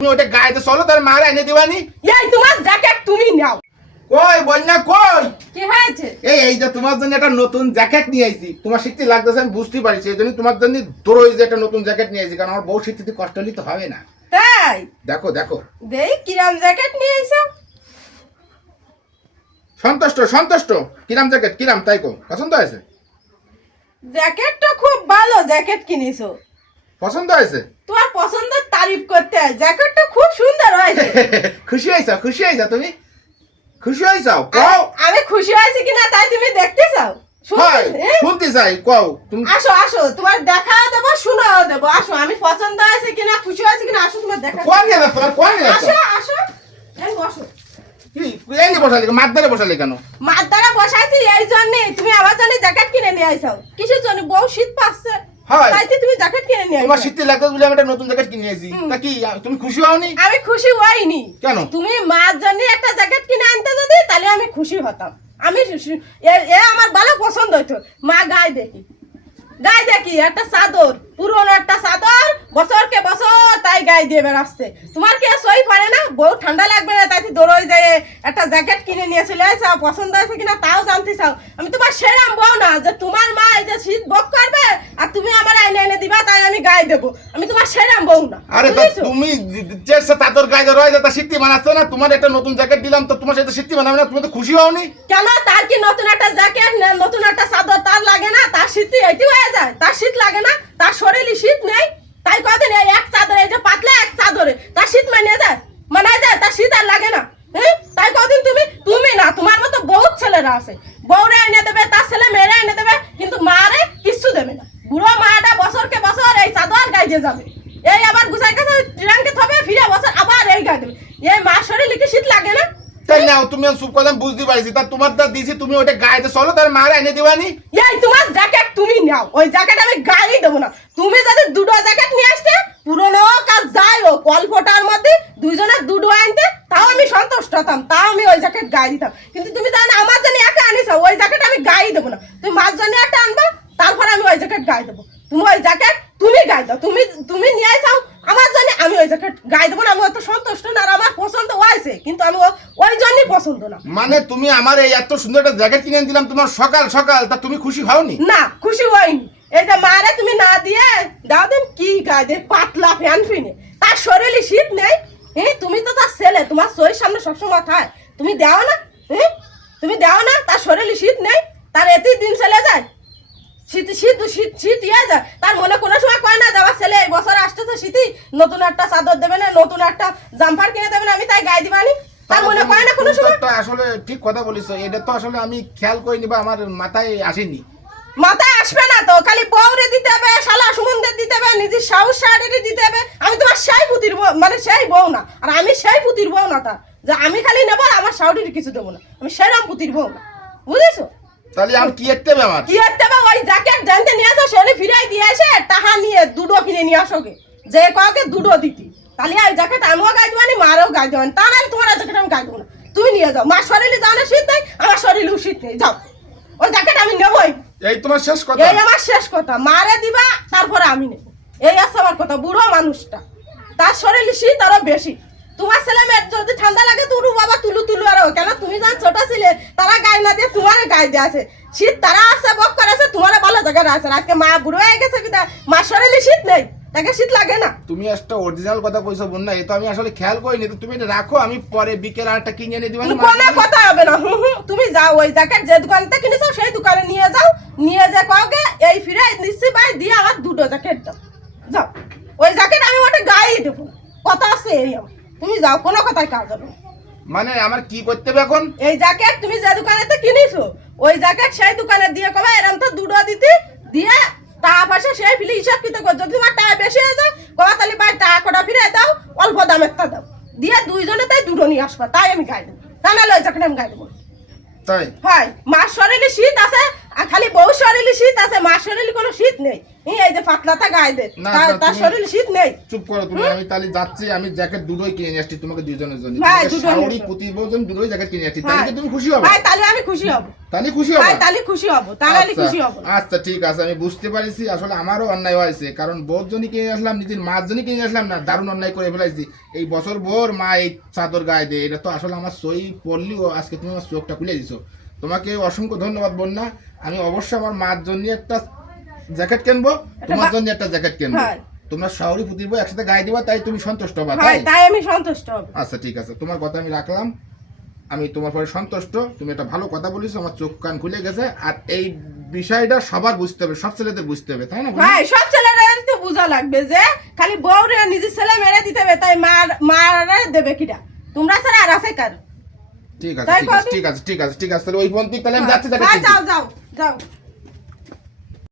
তুমি ওটা গাইতে চলো তার মারে এনে দিবানি। এই তোমার জ্যাকেট তুমি নাও। কই বন্যা কই? কি হয়েছে? এই যে তোমার জন্য একটা নতুন জ্যাকেট নিয়ে আইছি। তোমার শীতে লাগতেছে আমি বুঝতে পারছি, এই জন্য তোমার জন্য দৌড়ই যে একটা নতুন জ্যাকেট নিয়ে আইছি, কারণ আমার বউ শীতে কষ্ট নিতে হবে না। তাই দেখো দেখো দেই কিরাম জ্যাকেট নিয়ে আইছো। সন্তুষ্ট সন্তুষ্ট। কিরাম জ্যাকেট কিরাম তাই কো পছন্দ হয়েছে? জ্যাকেটটা খুব ভালো জ্যাকেট কিনেছো। পছন্দ হয়েছে? তোমার পছন্দের তারিফ করতে হয়, জ্যাকেটটা খুব সুন্দর হয়েছে। খুশি হয়েছো? খুশি হয়েছো? তুমি খুশি হয়েছো? কও। আমি খুশি হয়েছি কিনা তাই তুমি দেখতে চাও? হয় শুনতে চাই, কও তুমি। আসো আসো, তোমার দেখাও দেবো শোনাও দেবো। আসো, আমি পছন্দ হয়েছে কিনা খুশি হয়েছে কিনা আসো তোমার দেখা। কোন নিয়ে যাচ্ছ? তোমার কোন নিয়ে যাচ্ছ? আসো আসো, এই বসো। কি এই নিয়ে বসালে? মাথারে বসালে কেন? মার দ্বারা বসাইছি এই জন্য। তুমি আমার জন্য জ্যাকেট কিনে নিয়ে আইছো কিসের জন্য? বউ শীত পাচ্ছে হয় তাই তুমি জ্যাকেট কিনে নিয়ে তোমার আইছো। শীতে লাগতেছে বলে আমি একটা নতুন জ্যাকেট কিনে আইছি। তা কি তুমি খুশি হওনি? আমি খুশি হইনি। কেন? তুমি মার জন্য একটা জ্যাকেট কিনে আনতে যদি তাহলে আমি খুশি হতাম। আমি এ আমার ভালো পছন্দ হইতো। মা গায়ে দেখি একটা চাদর, পুরনো একটা চাদর, বছরকে বছর তাই গায়ে দিয়ে বেড়াচ্ছে। তোমার কি সই পড়ে না? বউ ঠান্ডা লাগবে না তাই দৌড়ই যায় একটা জ্যাকেট কিনে নিয়ে চলে আসো। পছন্দ হয়েছে কিনা তাও জানতে চাও। আমি তোমার সেরাম বউ না যে তোমার মা এই যে শীত বক করবে আর তুমি আমার এনে এনে দিবা তাই আমি গায়ে দেবো। আমি তোমার সেরাম বউ না। আরে তা তুমি যে চাদর গায়ে রয়ে যা তা শীতে বানাচ্ছ না, তোমার একটা নতুন জ্যাকেট দিলাম তো তোমার সাথে শীতে বানাবে না, তুমি তো খুশি হওনি কেন? তার কি নতুন একটা জ্যাকেট নতুন একটা চাদর তার লাগে না? তার শীত এটি হয়ে যায়, তার শীত লাগে না? তার শরীরে শীত নেই তাই কদিন এই এক চাদরে, এই যে পাতলা এক চাদরে তার শীত মানিয়ে যায়, মানায় যায়, তার শীত আর লাগে না। হ্যাঁ তাই কদিন তুমি না, তোমার মতো বহুত ছেলেরা আছে, বউরে এনে দেবে, তার ছেলে মেয়েরা এনে দেবে, কিন্তু মারে কিচ্ছু দেবে না। বুড়ো মাটা বছরকে বছর এই চাদর গাইতে যাবে, এই আবার গুছাই কাছে ট্রাঙ্কে থবে, ফিরে বছর আবার এই গায়ে দেবে। এই মার শরীরে কি শীত লাগে না? তাই না? তুমি চুপ করলাম বুঝতে পারছি, তা তোমার দা দিছি তুমি ওটা গাইতে চলো তার মারে এনে দিবানি। এই তোমার জ্যাকেট তুমি নাও, ওই জ্যাকেট আমি গায়ে দেবো না। তুমি যদি দুটো জ্যাকেট নিয়ে আসতে, পুরনো কাজ যাই হোক অল্পটার মধ্যে দুইজনের দুটো আনতে, তাও আমি সন্তুষ্ট হতাম, তাও আমি ওই জ্যাকেট গায়ে দিতাম। কিন্তু তুমি জানো আমার জন্য একা আনিস, ওই জ্যাকেট আমি গায়ে দেবো না। তুমি মার জন্য একটা আনবা, তারপরে আমি ওই জ্যাকেট গায়ে দেবো। তুমি ওই জ্যাকেট তুমি গায়ে দাও, তুমি নিয়ে আসাও আমার জন্য, আমি ওই জ্যাকেট গায়ে দেবো না। আমি অত সন্তুষ্ট না, আর আমার পছন্দ হয়েছে কিন্তু আমি ওই জন্যই পছন্দ না। মানে তুমি আমার এই এত সুন্দর একটা জ্যাকেট কিনে দিলাম তোমার সকাল সকাল, তা তুমি খুশি হওনি? না, খুশি হয়নি। এই যে মারে তুমি না দিয়ে দাও দেন কি গায়ে পাতলা ফ্যান ফিনে, তার শরীরে শীত নেই। তুমি তো তার ছেলে, তোমার শরীর সামনে সবসময় খায়, তুমি দাও না? তুমি দাও না? তার শরীরে শীত নেই, তার এতেই দিন চলে যায়, শীত শীত শীত শীত ইয়ে যায়। তার মনে কোনো সময় কয় না যাওয়ার ছেলে এই বছর আসতেছে শীতই, নতুন একটা চাদর দেবে না, নতুন একটা জাম্পার কিনে দেবে না, আমি তাই গায়ে দিবানি? তার মনে কয় না কোনো সময়? আসলে ঠিক কথা বলিস, এটা তো আসলে আমি খেয়াল করিনি বা আমার মাথায় আসেনি। মাথায় আসবে না তো, খালি বউরে দিতে হবে, শালা সুমনদের দিতে হবে, নিজের শাহু শাড়িরে দিতে হবে। আমি তোমার সেই পুতির বউ, মানে সেই বউ না, আর আমি সেই পুতির বউ না তা যে আমি খালি নেবো আমার শাহুটির কিছু দেবো না। আমি সেরাম পুতির বউ না, বুঝেছো? তাহলে আমি কি করতে হবে? আমার কি করতে হবে? ওই জ্যাকেট জানতে নিয়ে আসো, শরীর ফিরাই দিয়ে আসে, টাকা নিয়ে দুটো কিনে নিয়ে আসোগে, যে কাউকে দুটো দিতি, তাহলে ওই জ্যাকেট আমিও গায়ে দেবানি, মারও গায়ে দেবানি, তা নাহলে তোমার জ্যাকেট আমি গায়ে দেবো না। তুমি নিয়ে যাও, মার শরীরে যাও না শীত নেই, আমার শরীরেও শীত নেই, যাও, ওই জ্যাকেট আমি নেবই। এই তোমার শেষ কথা? এই আমার শেষ কথা, মারে দিবা তারপরে আমি নেব, এই আছে আমার কথা। বুড়ো মানুষটা, তার শরীরে শীত আরো বেশি। তোমার ছেলে মেয়ের যদি ঠান্ডা লাগে তুলু বাবা তুলু তুলু আরো, কেন তুমি যখন ছোট ছিলে তারা গায়ে না দিয়ে তোমার গায়ে দিয়ে আছে। শীত তারা আসছে বক করেছে, তোমার ভালো জায়গায় আছে। আজকে মা বুড়ো হয়ে গেছে, মার শরীরে শীত নেই, তাকে শীত লাগে না। তুমি একটা অরিজিনাল কথা কইছো বন্যা, এই তো আমি আসলে খেয়াল করিনি। তো তুমি এটা রাখো, আমি পরে বিকেল আরেকটা কিনে এনে দিবানি। কোনো কথা হবে না। তুমি যাও, ওই জ্যাকেট যে দোকানতে কিনেছো সেই দোকানে নিয়ে যাও, নিয়ে যে কাউকে এই ফিরে নিচ্ছি ভাই দিয়ে আমার দুটো জ্যাকেট দাও, যাও। ওই জ্যাকেট আমি ওটা গায়ে দেবো, কথা আছে এই আমার। তুমি যাও, কোনো কথাই কাজ হবে না। মানে আমার কি করতে হবে এখন? এই জ্যাকেট তুমি যে দোকানেতে কিনেছো ওই জ্যাকেট সেই দোকানে দিয়ে কবে এরম তো দুটো দিতে দিয়ে টাকা পয়সা সেই ফিলে হিসাব কিতে কর। যদি তোমার টাকা বেশি হয়ে যায় কবা তাহলে ভাই টাকা কটা ফিরে দাও, অল্প দামের তা দাও, দিয়ে দুইজনে তাই দুটো নিয়ে আসবা, তাই আমি গায়ে দেবো। তা নাহলে ওই জ্যাকেট আমি গায়ে দেবো। তাই? হয় মার শরীরে শীত আছে আর খালি বউ শরীরে শীত আছে, মা শরীরে কোনো শীত নেই। এই যে পাতলাটা গায়ে দে, না, তার তুমি- শরীরে শীত নেই। চুপ করো তুমি। আমি তাহলে যাচ্ছি, আমি জ্যাকেট দুটোই কিনে নিয়ে আসছি তোমাকে দুজনের জন্য। ভাই, তোমাকে দুটোই শাওরি নিয়ে পুতি বউজন দুটোই জ্যাকেট কিনে নিয়ে আসছি। তাহলে কি তুমি খুশি হবে? ভাই তাহলে আমি খুশি হব, তাহলে খুশি হবে? ভাই তাহলে খুশি হব, তাহলে আচ্ছা, খুশি হব। আচ্ছা ঠিক আছে, আমি বুঝতে পারছি আসলে আমারও অন্যায় হয়েছে, কারণ বোর জন্য কিনে নিয়ে আসলাম, নিজের মার জন্য কিনে নিয়ে আসলাম না, দারুণ অন্যায় করে ফেলাইছি। এই বছর ভোর মা এই চাদর গায়ে দেয়, এটা তো আসলে আমার সই পড়লিও আজকে তুমি আমার চোখটা খুলে দিছো। তোমাকে অসংখ্য ধন্যবাদ বন্যা। আমি অবশ্যই আমার মার জন্য একটা জ্যাকেট কিনবো, তোমার জন্য একটা জ্যাকেট কিনবো। হ্যাঁ। তোমরা শাওরি পুতিব একসাথে গায়ে দিবা, তাই তুমি সন্তুষ্ট হবা, ভাই তাই? তাই আমি সন্তুষ্ট হব। আচ্ছা ঠিক আছে, তোমার কথা আমি রাখলাম। আমি তোমার পরে সন্তুষ্ট। তুমি একটা ভালো কথা বলিস, আমার চোখ কান খুলে গেছে। আর এই বিষয়টা সবার বুঝতে হবে, সব ছেলেদের বুঝতে হবে, তাই না? ভাই সব ছেলেরা তো বোঝা লাগবে যে খালি বউরে নিজের ছেলে মেরে দিতে হবে, তাই মারা দেবে কিটা? তোমরা ছাড়া আর আছে কার? ঠিক আছে তাই ঠিক আছে কবি? ঠিক আছে ঠিক আছে ঠিক আছে, তাহলে ওই পন্থী তাহলে আমি যাচ্ছি ভাই জ্যাকেট কিনতে। যাও যাও যাও।